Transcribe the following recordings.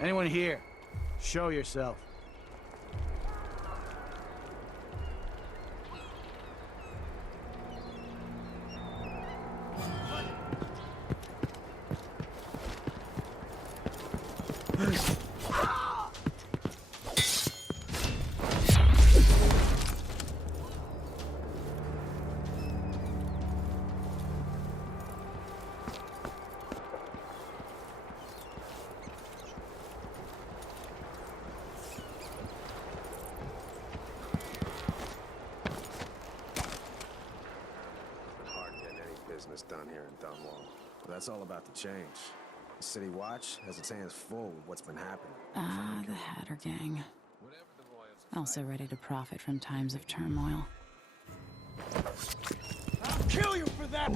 Anyone here? Show yourself. Done here in Dunwall. That's all about to change. The City Watch has its hands full with what's been happening. Ah, the Hatter Gang. Also ready to profit from times of turmoil. I'll kill you for that!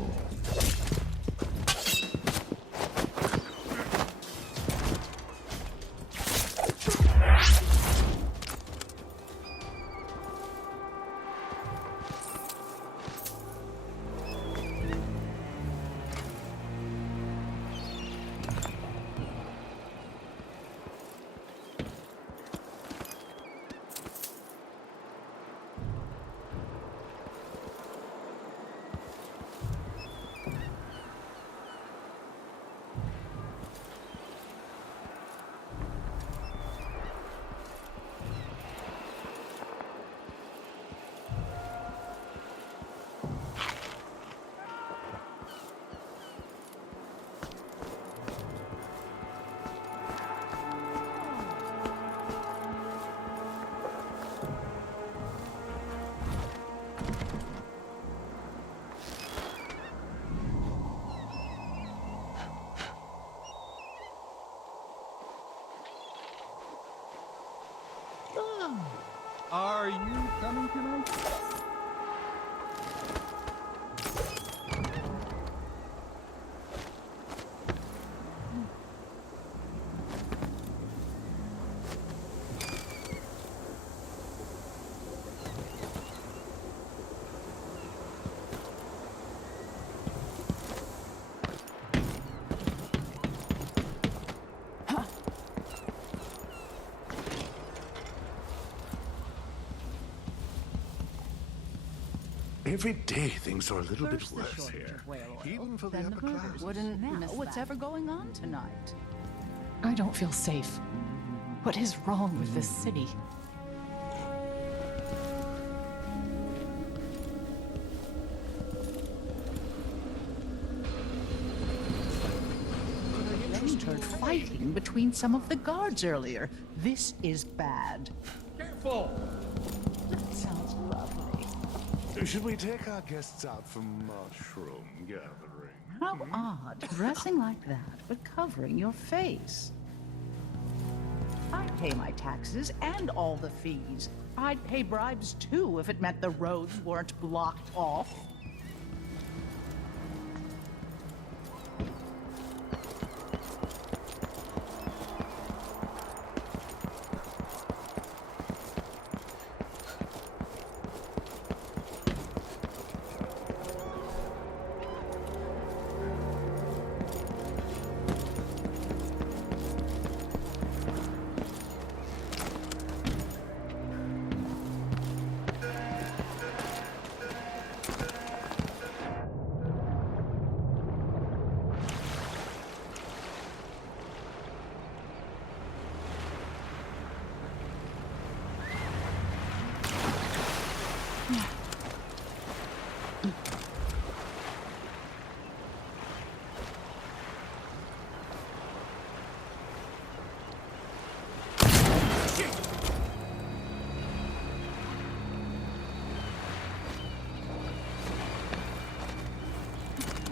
Are you coming tonight? Every day things are a little bit worse here, even for the upper class. Wouldn't know what's ever going on tonight. I don't feel safe. What is wrong with this city? I just heard fighting between some of the guards earlier. This is bad. Careful! That sounds lovely. Should we take our guests out for mushroom gathering? How odd, dressing like that, but covering your face. I'd pay my taxes and all the fees. I'd pay bribes too if it meant the roads weren't blocked off.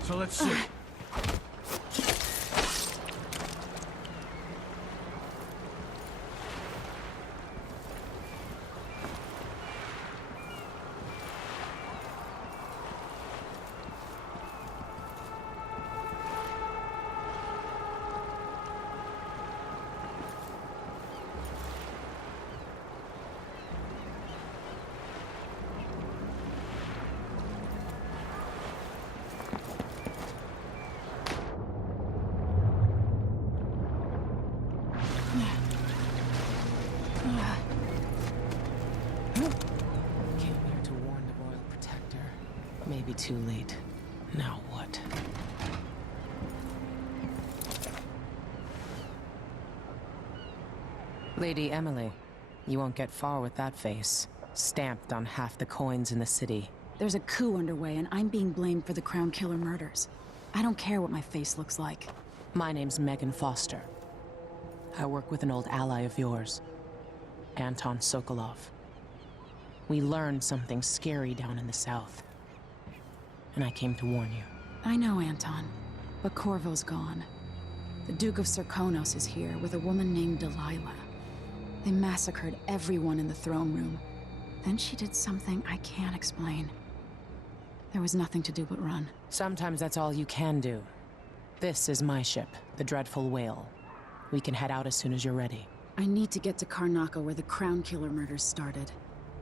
So let's see. Came here to warn the Royal Protector. Maybe too late. Now what? Lady Emily, you won't get far with that face. Stamped on half the coins in the city. There's a coup underway, and I'm being blamed for the Crown Killer murders. I don't care what my face looks like. My name's Megan Foster. I work with an old ally of yours, Anton Sokolov. We learned something scary down in the south, and I came to warn you. I know, Anton, but Corvo's gone. The Duke of Serkonos is here with a woman named Delilah. They massacred everyone in the throne room. Then she did something I can't explain. There was nothing to do but run. Sometimes that's all you can do. This is my ship, the Dreadful Whale. We can head out as soon as you're ready. I need to get to Karnaca where the Crown Killer murders started.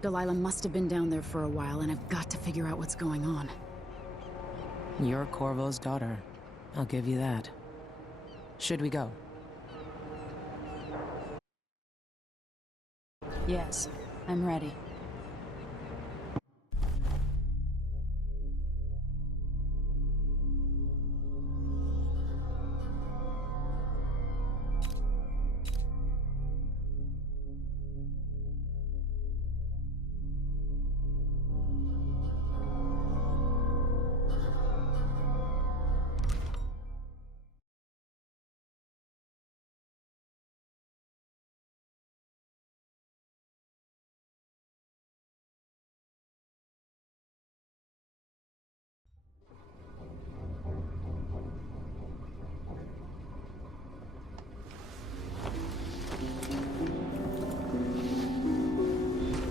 Delilah must have been down there for a while, and I've got to figure out what's going on. You're Corvo's daughter. I'll give you that. Should we go? Yes, I'm ready.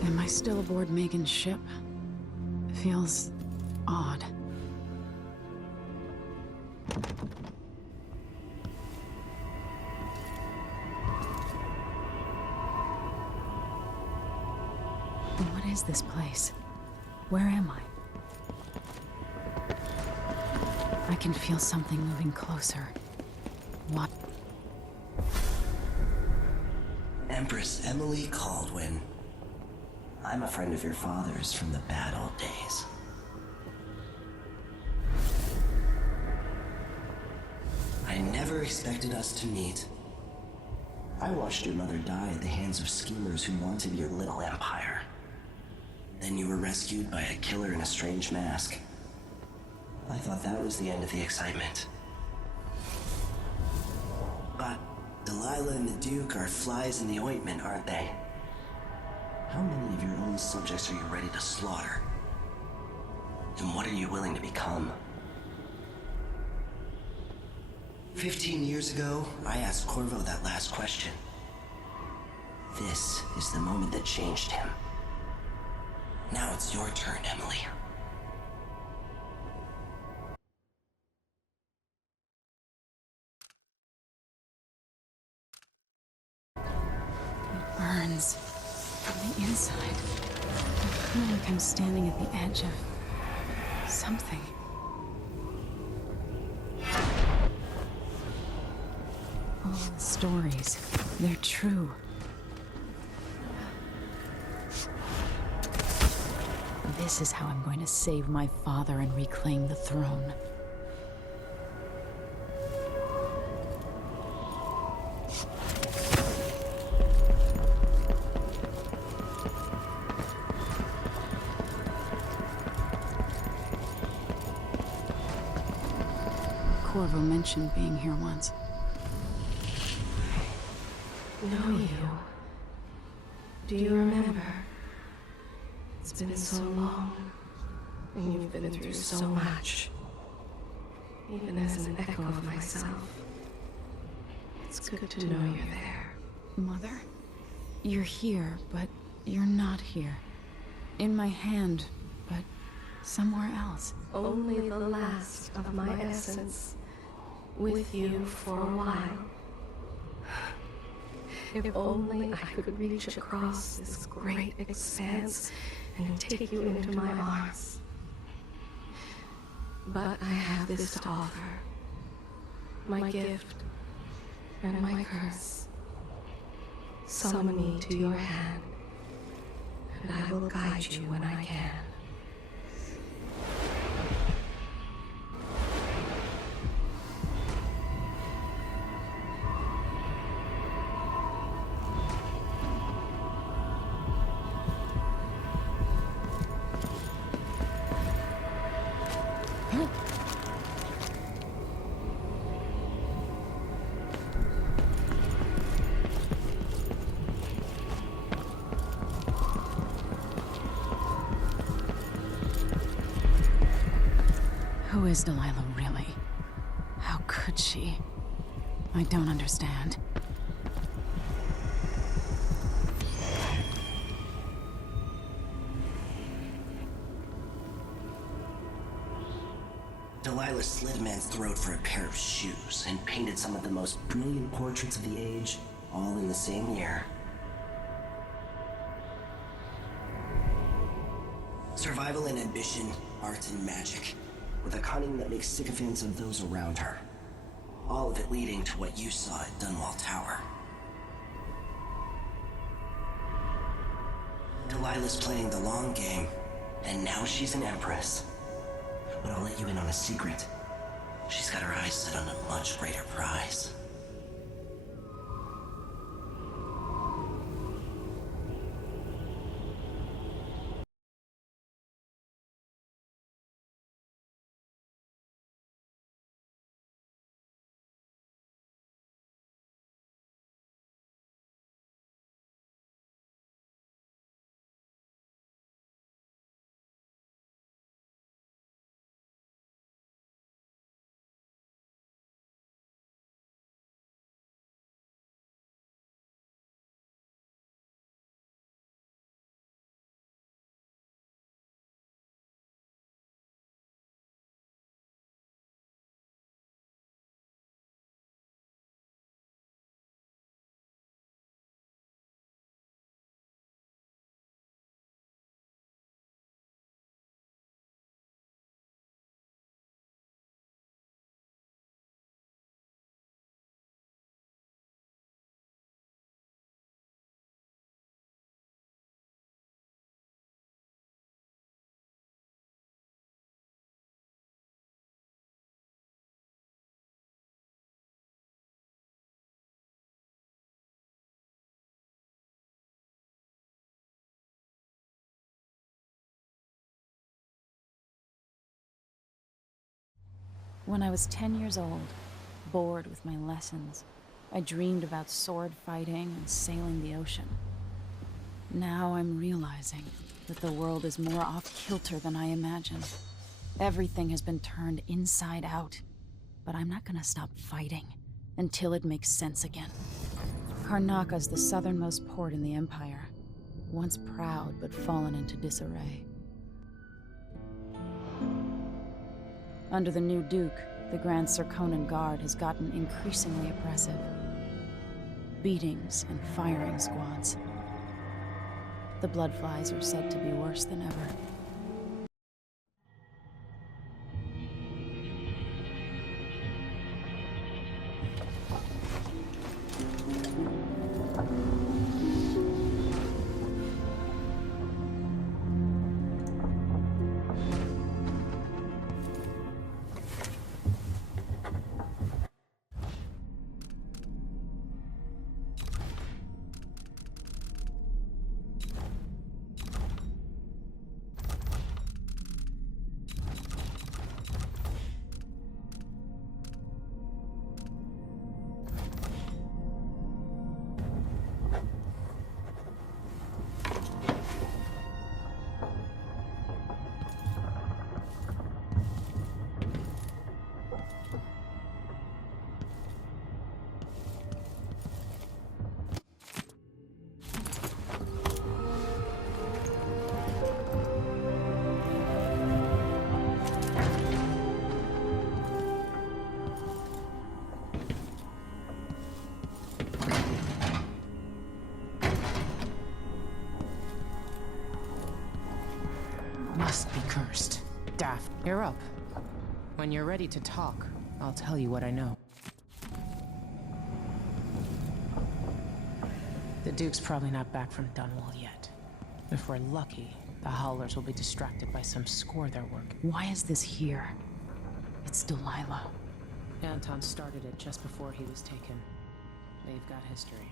Am I still aboard Megan's ship? Feels odd. What is this place? Where am I? I can feel something moving closer. What? Empress Emily Caldwin. I'm a friend of your father's from the bad old days. I never expected us to meet. I watched your mother die at the hands of schemers who wanted your little empire. Then you were rescued by a killer in a strange mask. I thought that was the end of the excitement. But Delilah and the Duke are flies in the ointment, aren't they? How many of your own subjects are you ready to slaughter? And what are you willing to become? 15 years ago, I asked Corvo that last question. This is the moment that changed him. Now it's your turn, Emily. It burns from the inside. I feel like I'm standing at the edge of something. All the stories, they're true. This is how I'm going to save my father and reclaim the throne. Corvo mentioned being here once. Know you. Do you remember? It's been so long, and you've been through so much. Even as an echo of myself, it's good to know you're there. Mother? You're here, but you're not here. In my hand, but somewhere else. Only the last of my essence, with you for a while. If only I could reach across this great expanse and take you into my arms. But I have this to offer. My gift and my curse. Summon me to your hand, and I will guide you when I can. Who is Delilah really? How could she? I don't understand. Delilah slit a man's throat for a pair of shoes and painted some of the most brilliant portraits of the age, all in the same year. Survival and ambition, art and magic, with a cunning that makes sycophants of those around her. All of it leading to what you saw at Dunwall Tower. Delilah's playing the long game, and now she's an empress. But I'll let you in on a secret. She's got her eyes set on a much greater prize. When I was 10 years old, bored with my lessons, I dreamed about sword fighting and sailing the ocean. Now I'm realizing that the world is more off-kilter than I imagined. Everything has been turned inside out, but I'm not gonna stop fighting until it makes sense again. Karnaka's the southernmost port in the Empire, once proud but fallen into disarray. Under the new Duke, the Grand Serkonan Guard has gotten increasingly oppressive. Beatings and firing squads. The Bloodflies are said to be worse than ever. Must be cursed. Daft, you're up. When you're ready to talk, I'll tell you what I know. The Duke's probably not back from Dunwall yet. If we're lucky, the Howlers will be distracted by some score they're working. Why is this here? It's Delilah. Anton started it just before he was taken. They've got history,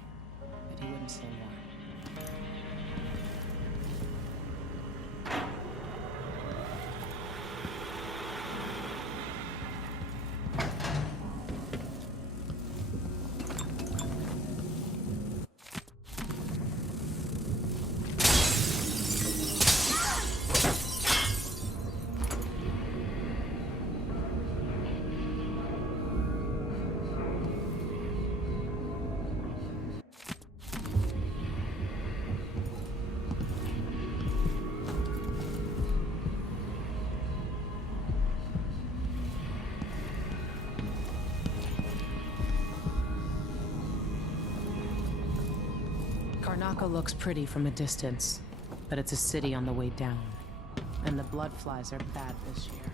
but he wouldn't say more. Karnaca looks pretty from a distance, but it's a city on the way down. And the bloodflies are bad this year.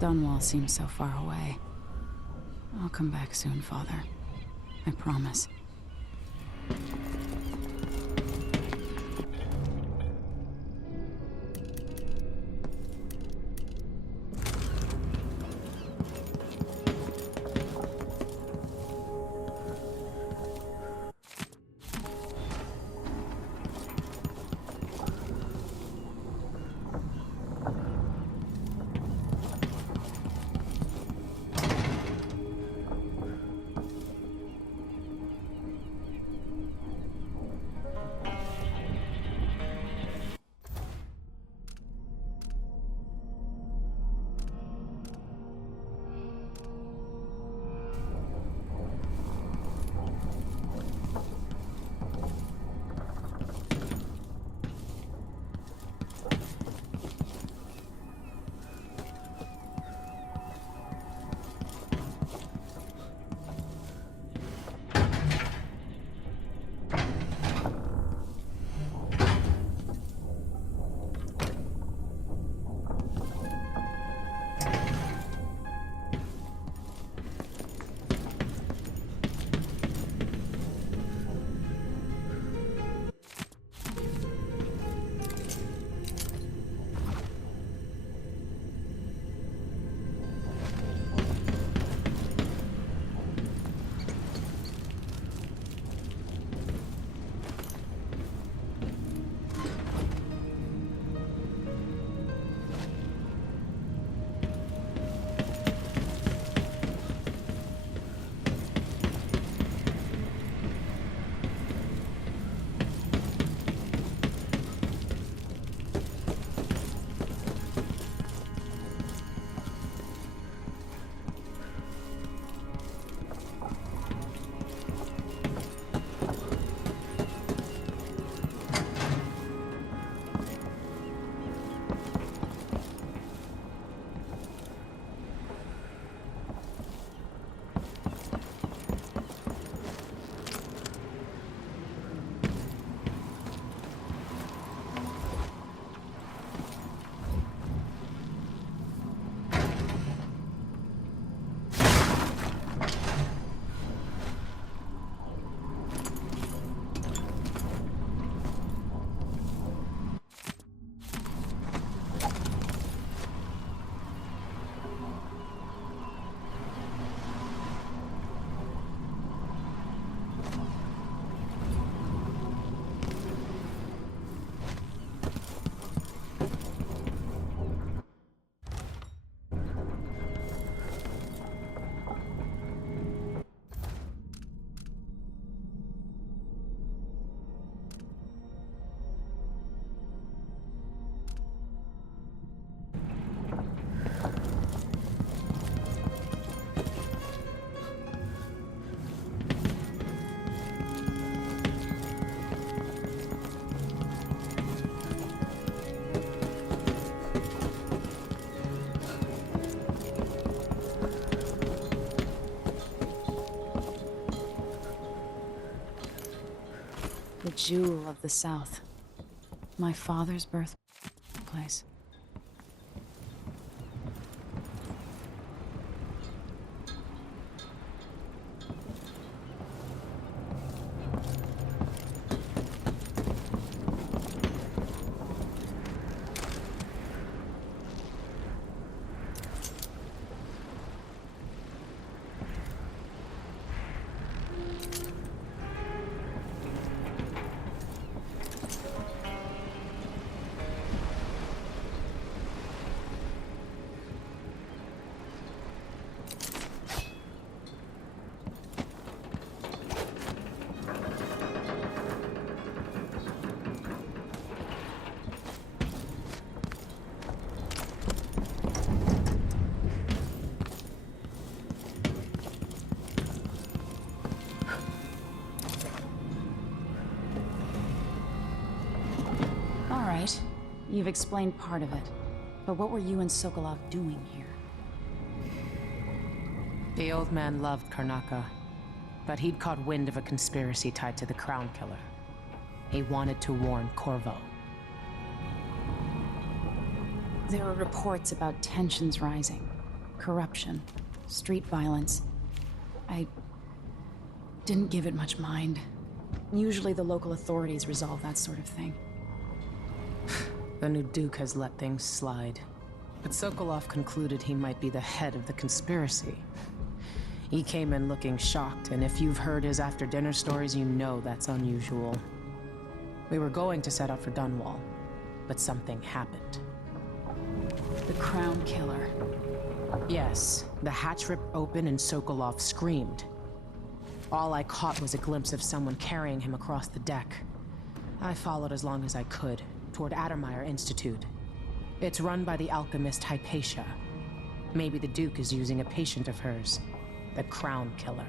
Dunwall seems so far away. I'll come back soon, Father. I promise. jewel of the South. My father's birthplace. You've explained part of it, but what were you and Sokolov doing here? The old man loved Karnaca, but he'd caught wind of a conspiracy tied to the Crown Killer. He wanted to warn Corvo. There were reports about tensions rising, corruption, street violence. I didn't give it much mind. Usually the local authorities resolve that sort of thing. The new Duke has let things slide. But Sokolov concluded he might be the head of the conspiracy. He came in looking shocked, and if you've heard his after-dinner stories, you know that's unusual. We were going to set out for Dunwall, but something happened. The Crown Killer. Yes, the hatch ripped open and Sokolov screamed. All I caught was a glimpse of someone carrying him across the deck. I followed as long as I could, toward Addermeyer Institute. It's run by the alchemist Hypatia. Maybe the Duke is using a patient of hers, the Crown Killer.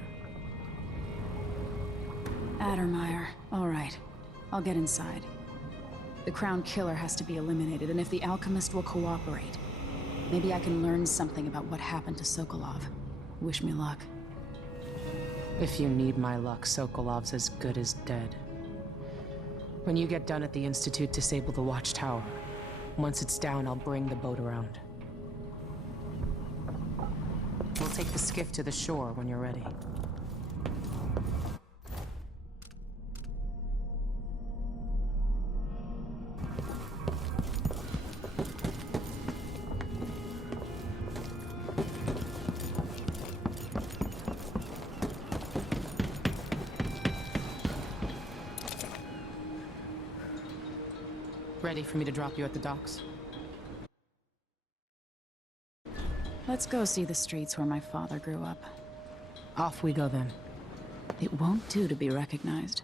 Addermeyer. All right. I'll get inside. The Crown Killer has to be eliminated, and if the alchemist will cooperate, maybe I can learn something about what happened to Sokolov. Wish me luck. If you need my luck, Sokolov's as good as dead. When you get done at the Institute, disable the watchtower. Once it's down, I'll bring the boat around. We'll take the skiff to the shore when you're ready. Ready for me to drop you at the docks? Let's go see the streets where my father grew up. Off we go then. It won't do to be recognized.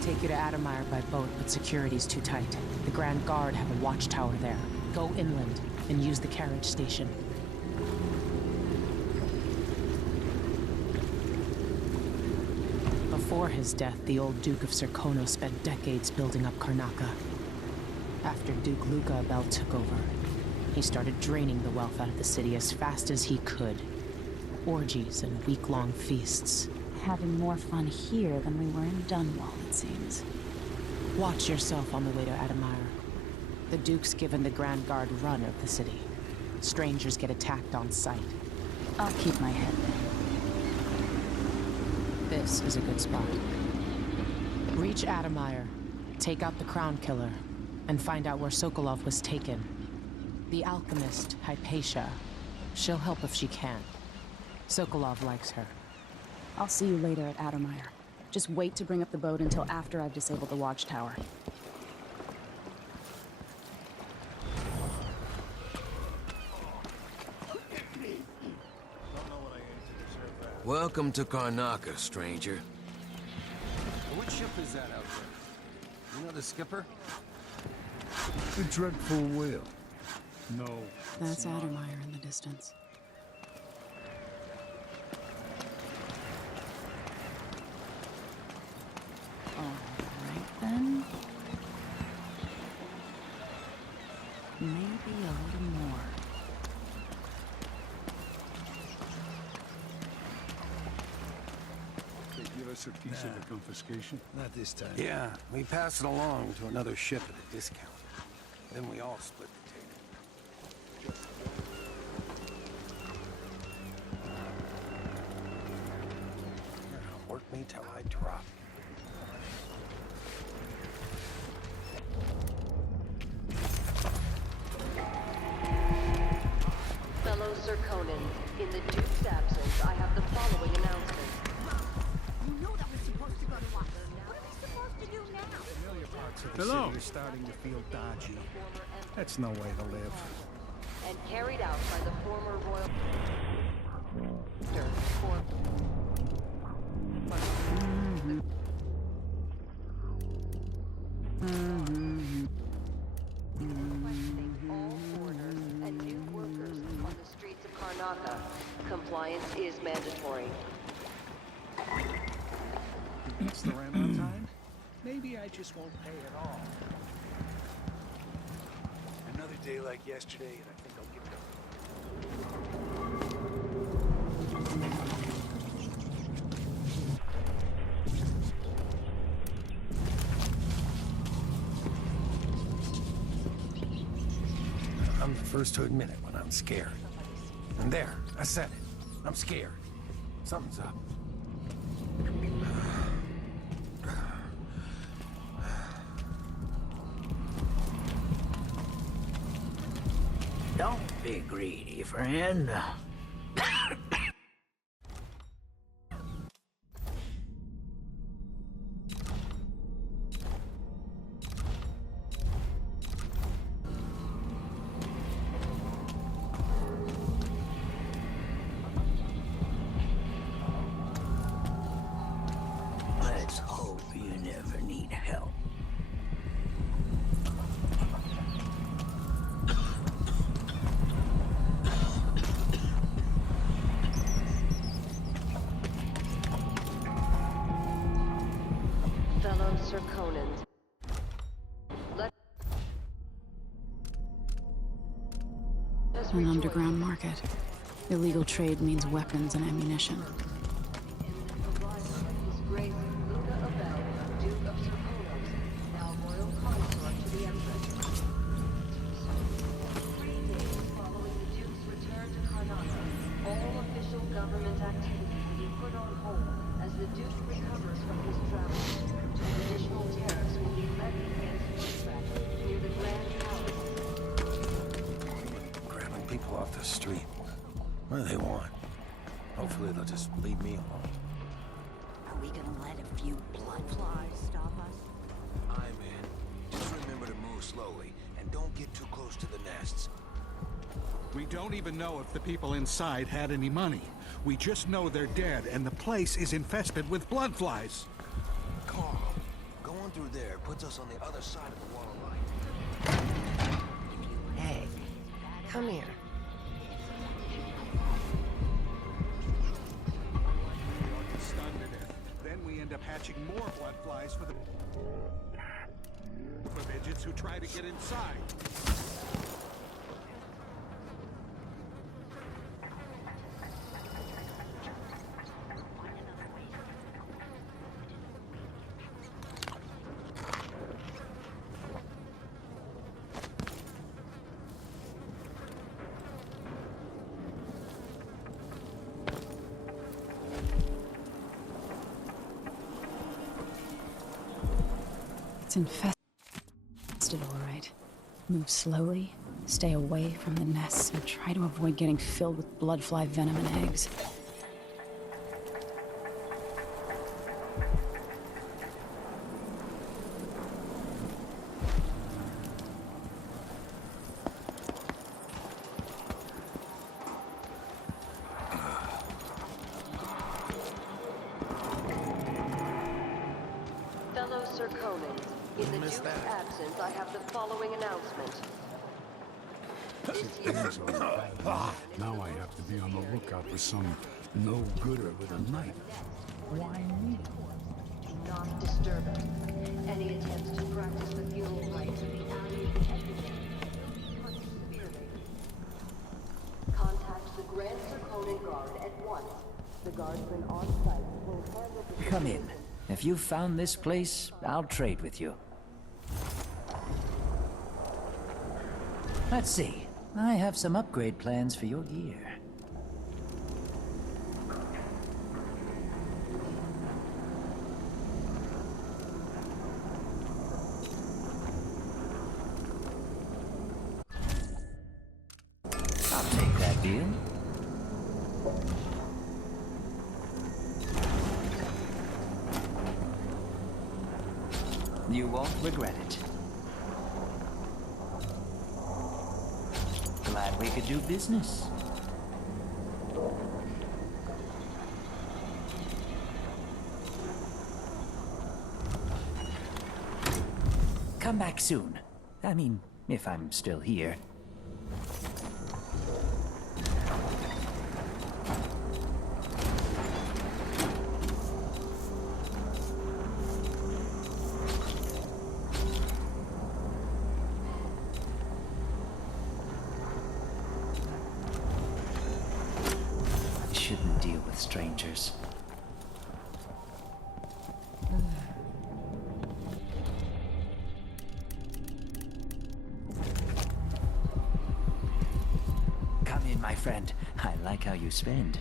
Take you to Addermeyer by boat, but security's too tight. The Grand Guard have a watchtower there. Go inland and use the carriage station. Before his death, the old Duke of Serkonos spent decades building up Karnaca. After Duke Luca Abel took over, he started draining the wealth out of the city as fast as he could. Orgies and week-long feasts. Having more fun here than we were in Dunwall, it seems. Watch yourself on the way to Addermeyer. The Duke's given the Grand Guard run of the city. Strangers get attacked on sight. I'll keep my head down. This is a good spot. Reach Addermeyer, take out the Crown Killer, and find out where Sokolov was taken. The alchemist, Hypatia. She'll help if she can. Sokolov likes her. I'll see you later at Addermeyer. Just wait to bring up the boat until after I've disabled the watchtower. Welcome to Karnaca, stranger. Which ship is that out there? You know the skipper? The dreadful whale. No. That's Addermeyer in the distance. Alright then. Maybe a little more. They give us a piece of the confiscation. Not this time. Yeah, we pass it along to another ship at a discount. Then we all split the take. You're gonna work me till I drop. Fellow Zirconans, in the Duke's absence, I have the following announcement. You know that we're supposed to go to watch. What are we supposed to do now? Familiar parts of the Hello. city are starting to feel dodgy. That's no way to live. And carried out by the former royal for requesting all foreigners and new workers on the streets of Karnaca. Compliance is mandatory. It's the Ram time? Maybe I just won't pay at all. Another day like yesterday, and I think I'll give it up. I'm the first to admit it when I'm scared. And there, I said it. I'm scared. Something's up. Don't be greedy, friend. Let's hope you never need help. Fellow Zirconans, let us An rejoice underground market. Illegal trade means weapons and ammunition. in the arrival of His Grace Luca Abel, Duke of Zirconos, now royal consort to the Empress. 3 days following the Duke's return to Karnaca, all official government activity will be put on hold as the Duke recovers from his travels. Additional tariffs will be levied against Montreal near the Grand Palace. Grabbing people off the street. What do they want? Hopefully they'll just leave me alone. Are we gonna let a few blood flies stop us? I'm in. Just remember to move slowly, and don't get too close to the nests. We don't even know if the people inside had any money. We just know they're dead, and the place is infested with blood flies. Carl, going through there puts us on the other side of the wall of light. Hey, come here. Get stunned to death. Then we end up hatching more blood flies for the midgets who try to get inside. It's infested, all right. Move slowly, stay away from the nests, and try to avoid getting filled with bloodfly venom and eggs. the Duke's absence, I have the following announcement. Now I have to be on the lookout for some no-gooder with a knife. Why me? Do not disturb it. Any attempts to practice the funeral rites of the alley of the epidemic will be punished severely. Contact the Grand Serkonan Guard at once. The guardsmen on site will handle the... Come in. If you've found this place, I'll trade with you. Let's see. I have some upgrade plans for your gear. I'll take that deal. You won't regret it. Glad we could do business. Come back soon. I mean, if I'm still here. Shouldn't deal with strangers. Come in, my friend. I like how you spend.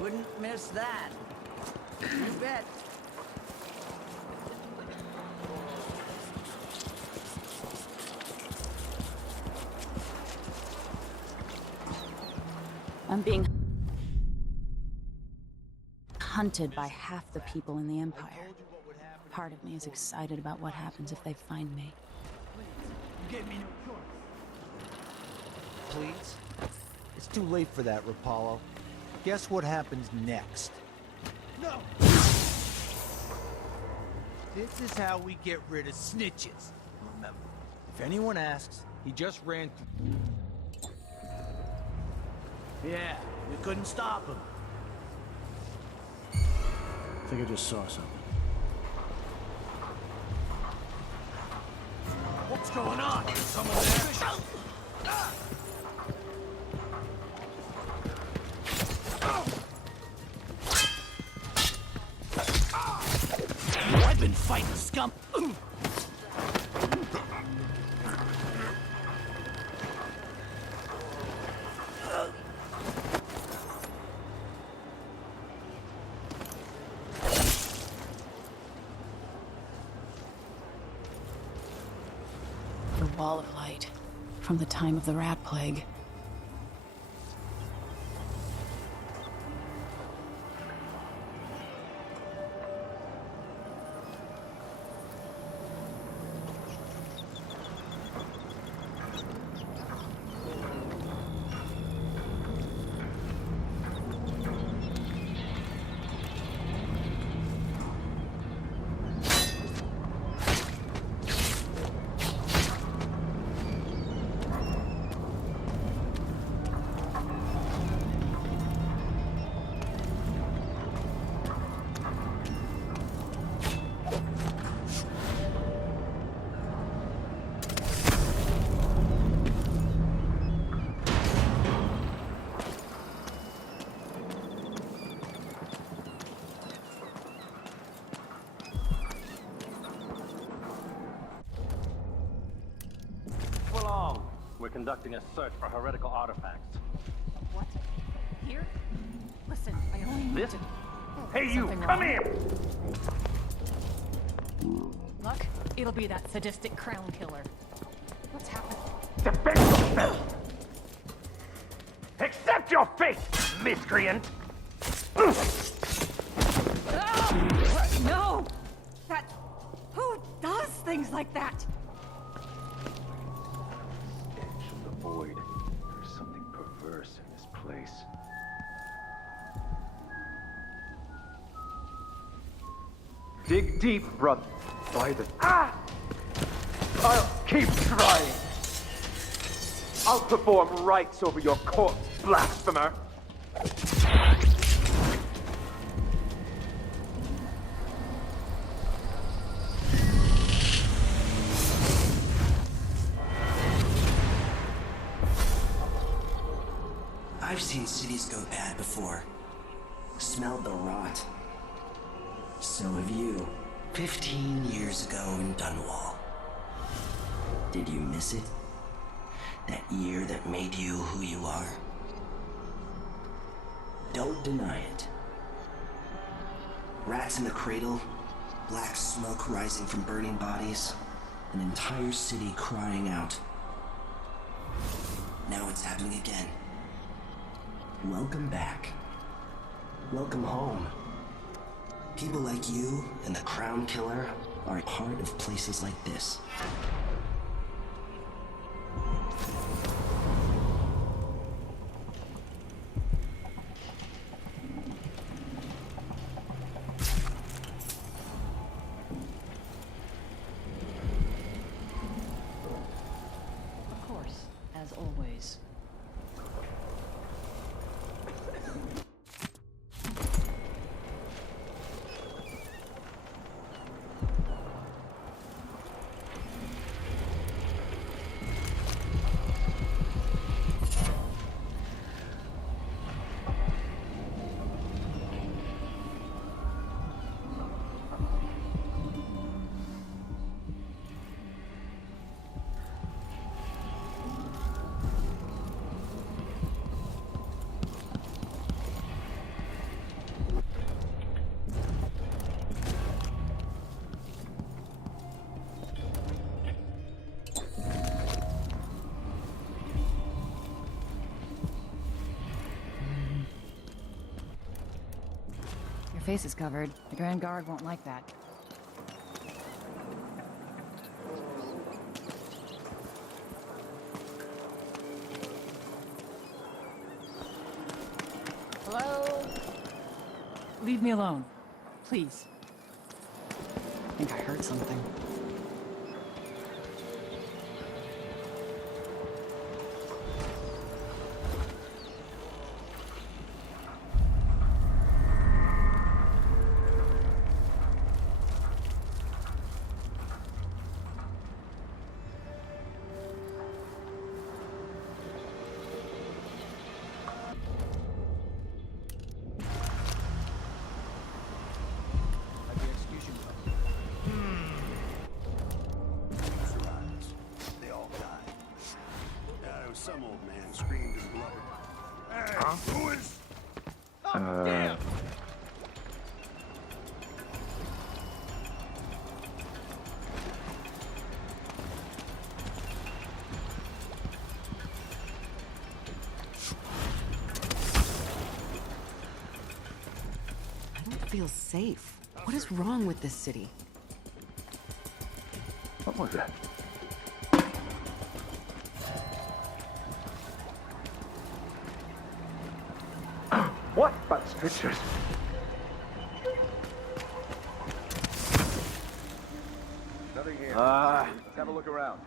Wouldn't miss that. You bet. I'm being hunted by half the people in the Empire. Part of me is excited about what happens if they find me. You gave me no choice. Please? It's too late for that, Rapallo. Guess what happens next? No! This is how we get rid of snitches. Remember, if anyone asks, he just ran through. Yeah, we couldn't stop him. I think I just saw something. What's going on? Is someone there? I've been fighting scum. The Wall of Light, from the time of the Rat Plague. conducting a search for heretical artifacts. What? Here? Listen, I only need This? to... Hey, you! Something Come wrong? here! Luck? It'll be that sadistic crown killer. What's happened? Defend yourself! Accept your fate, miscreant! No! That... Who does things like that? Stench of the void. There's something perverse in this place. Dig deep, brother. By the... Ah! I'll keep trying. I'll perform rites over your corpse, blasphemer. I've seen cities go bad before. Smelled the rot. So have you. 15 years ago in Dunwall. Did you miss it? That year that made you who you are? Don't deny it. Rats in the cradle, black smoke rising from burning bodies, an entire city crying out. Now it's happening again. Welcome back. Welcome home. People like you and the Crown Killer are part of places like this. Of course, as always. Your face is covered. The Grand Guard won't like that. Hello? Leave me alone. Please. I think I heard something. They all died. There was some old man screamed and blubbered. Hey, who is... I don't feel safe. What is wrong with this city? What was that? What? But strictures. Nothing here. Ah. Let's have a look around.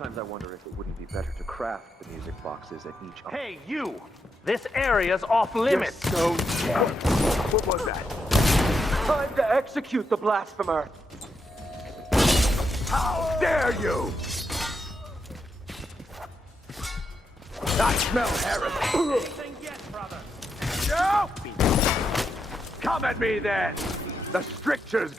Sometimes I wonder if it wouldn't be better to craft the music boxes at each... Hey, you! This area's off limits! You're so dead. What was that? Time to execute the blasphemer! How dare you! I smell heresy! Anything yet, brother? No! Come at me then! The strictures...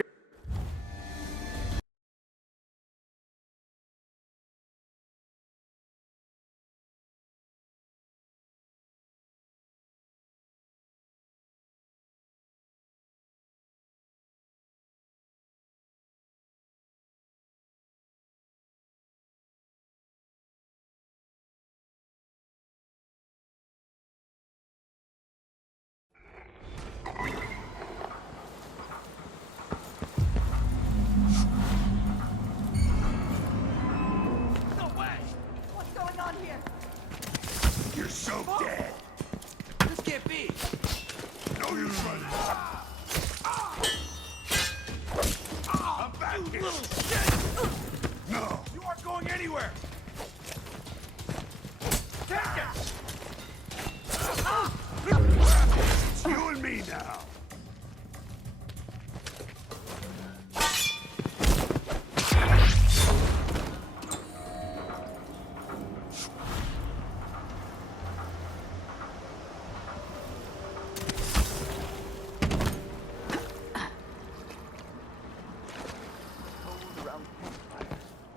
What's going on here? You're so dead. This can't be. No use running. I'm back You here. little shit! No. You aren't going anywhere! Take it! It's you and me now.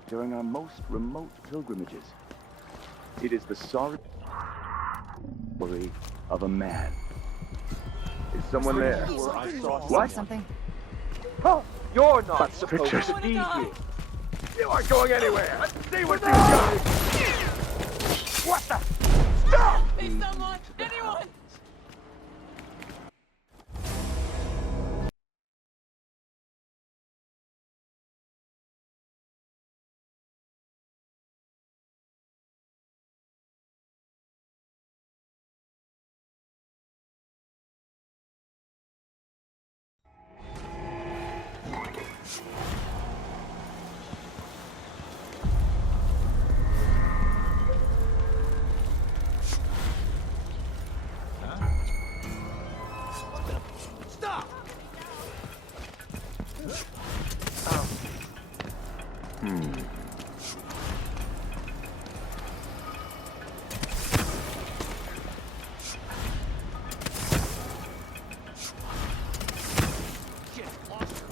During our most remote pilgrimages. It is the sorry story of a man. Is someone there? What? Something? Oh, you're not supposed to be here. You aren't going anywhere. Let's see what you got. What the? Stop! Hey, someone! Anyone! Stop! Shit, lost her.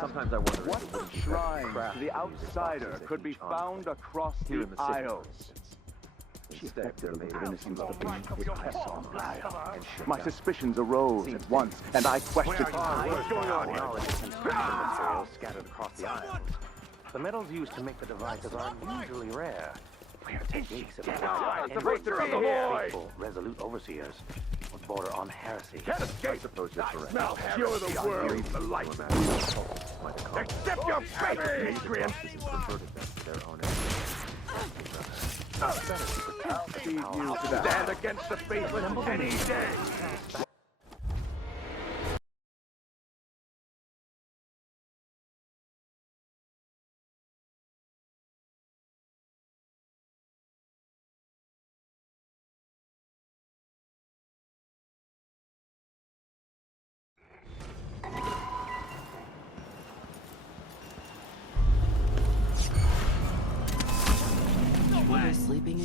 Sometimes I wonder what shrine to the outsider could be found across here the in the city, Isles. She affected the made of innocence to be with press on trial. My suspicions arose at once, and I questioned. What's going on here? Materials scattered across the island. The metals used to make the devices are unusually rare. Where did she supply? It's supposed to be here. Faithful, resolute overseers would border on heresy. Can't escape. I suppose you're correct. Smell You're the world, the light. Accept your fate, miscreant! Their own Stand against the faithless any day.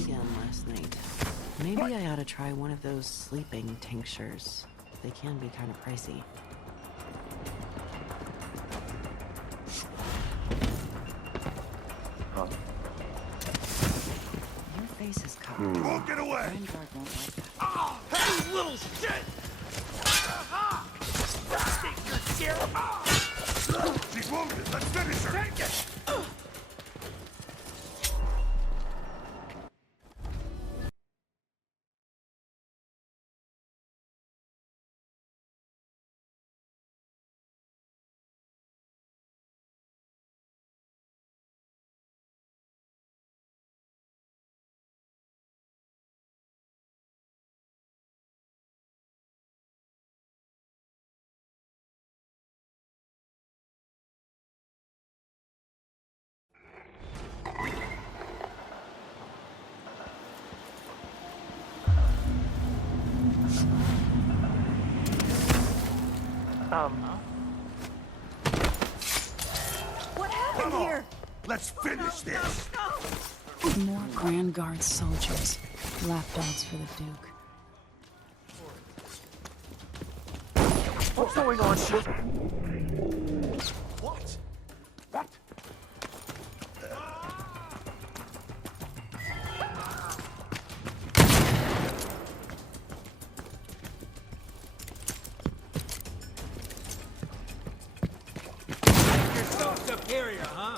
again last night. Maybe I ought to try one of those sleeping tinctures. They can be kind of pricey. Huh? Your face is covered. Won't get away! Vanguard won't like that. Oh, hey, little shit! Think you're scared? She's wounded. Let's finish her. Take it! What happened here? Let's finish this. More Grand Guard soldiers. Lapdogs for the Duke. What's going on? What? What? You're so superior, huh?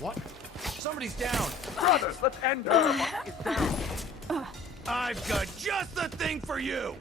What? Somebody's down. Brothers, let's end her. Is down. I've got just the thing for you!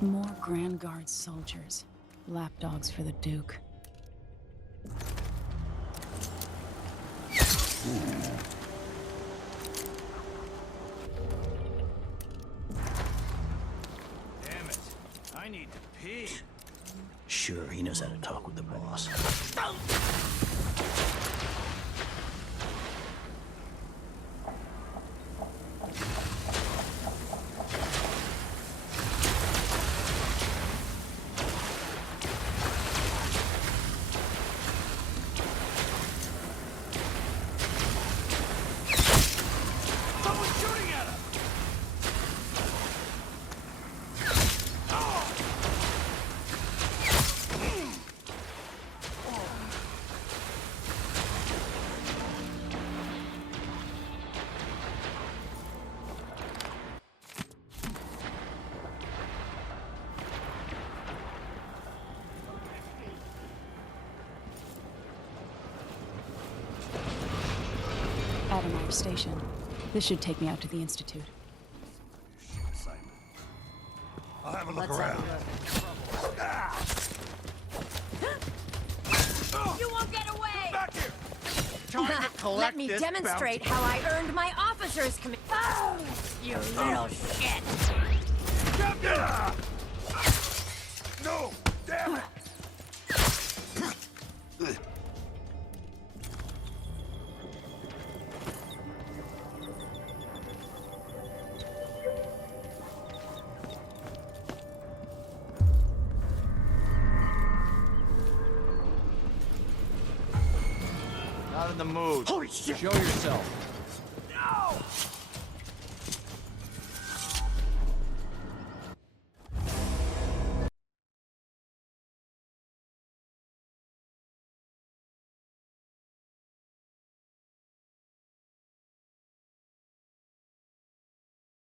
More Grand Guard soldiers. Lapdogs for the Duke. Damn it. I need to pee. Sure, he knows how to talk with the boss. Someone's shooting at us! Adamar Station. This should take me out to the Institute. I'll have a look Let's around. You won't get away! Back here! Time to collect Let me this demonstrate bounty. how I earned my officer's command. Oh, you little shit! No! Damn it! Not in the mood. Holy shit! Show yourself. No!